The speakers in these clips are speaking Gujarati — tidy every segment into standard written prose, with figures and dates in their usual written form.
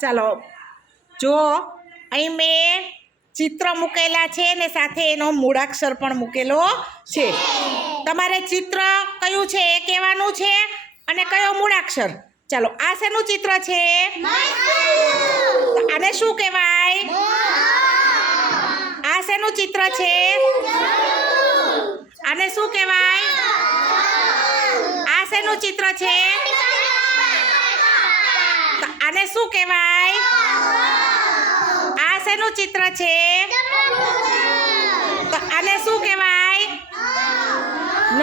ચાલો જો અહીં મેં ચિત્ર મૂકેલા છે ને સાથે એનો મૂળાક્ષર પણ મૂકેલો છે. તમારે ચિત્ર કયું છે એ કહેવાનું છે અને કયો મૂળાક્ષર. ચાલો આ શેનું ચિત્ર છે? આને શું કહેવાય? આ શેનું ચિત્ર છે? આને શું કહેવાય? આ શેનું ચિત્ર છે? આને શું કહેવાય? આ શેનું ચિત્ર છે? તો આને શું કહેવાય? ન.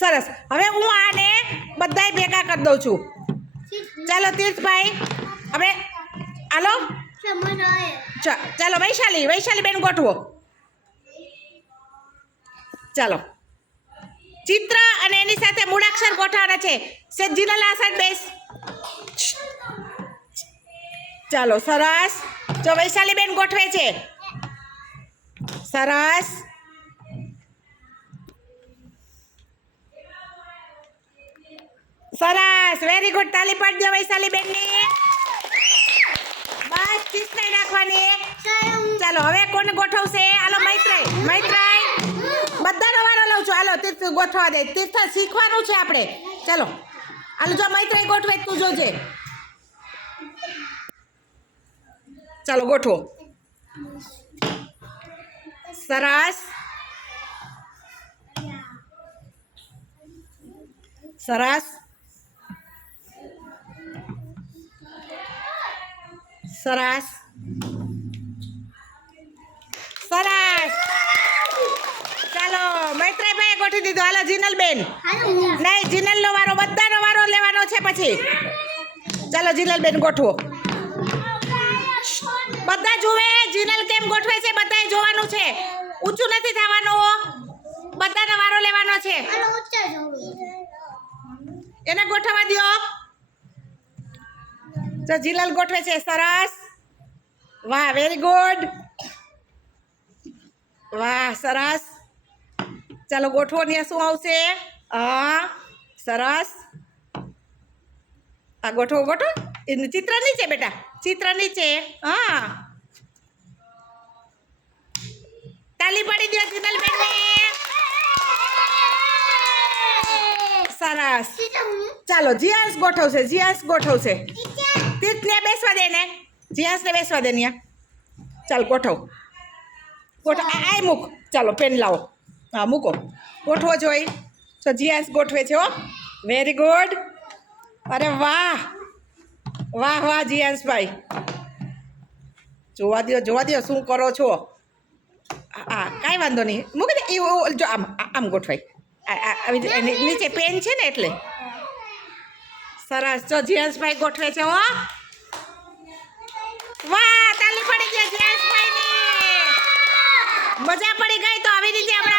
સરસ. હવે હું આને બધાય ભેગા કરી દઉં છું. ચાલો તીર્થભાઈ, હવે હાલો ચાલો વૈશાલી બેન ગોઠવો. ચાલો ચિત્ર અને એની સાથે મૂળાક્ષર ગોઠવવાના છે. સેજીનલ આસન બેસ. ચાલો સરસ. જો વૈશાલી બેન ગોઠવે છે. સરસ. સરસ, વેરી ગુડ. તાલી પાડી દો વૈશાલી બેન ની. બસ ચીસ નહીં નાખવાની. ચાલો હવે કોને ગોઠવશે? હાલો મૈત્રેય બધાનો વારો લઉં છું. હાલો તીર્થ ગોઠવા દે. તીર્થ શીખવાનું છે આપણે. ચાલો હાલો, જો મૈત્રેય ગોઠવે તું જોજે. ચાલો ગોઠવો. સરસ સરસ સરસ સરસ. ચાલો મૈત્રેયભાઈ ગોઠવી દીધું. હાલો જીનલ બેન. નહીં, જીનલનો વારો, બધાનો વારો લેવાનો છે પછી. ચાલો જીનલ બેન ગોઠવો. બધા જુએ જીનલ કેમ ગોઠવે છે, બધાએ જોવાનું છે. ઊંચું નથી થવાનું, બધાનો વારો લેવાનો છે. એને ગોઠવવા દો. જો જીનલ ગોઠવે છે. સરસ. વાહ, વેરી ગુડ. વાહ સરસ. ચાલો ગોઠવો. ને શું આવશે? સરસ. આ ગોઠવો. એનું ચિત્ર નીચે બેટા, ચિત્ર નીચે. હા, તાલી પાડી દો જીનલ બેન ને. સરસ. ચાલો જીયાંશ ગોઠવશે. તીર્થને બેસવા દે ને. જીયાંશને બેસવા દે ને. ચાલ ગોઠવ. આ મૂક. ચાલો પેન લાવો. હા મૂકો. ગોઠવો જોઈ. તો જીયાંશ ગોઠવે છે. હો, વેરી ગુડ. અરે વાહ વાહ જીયાંશભાઈ. જોવા દો શું કરો છો. હા કાંઈ વાંધો નહીં, મૂકી દે. એ જો આમ ગોઠવાય. આવી નીચે પેન છે ને એટલે. સરસ. જો જીયાંશભાઈ ગોઠવે છે. હો, વાહ, તાલી પડી ગયા જીયાંશભાઈ ની. મજા પડી ગઈ. તો આવી રીતે આપણે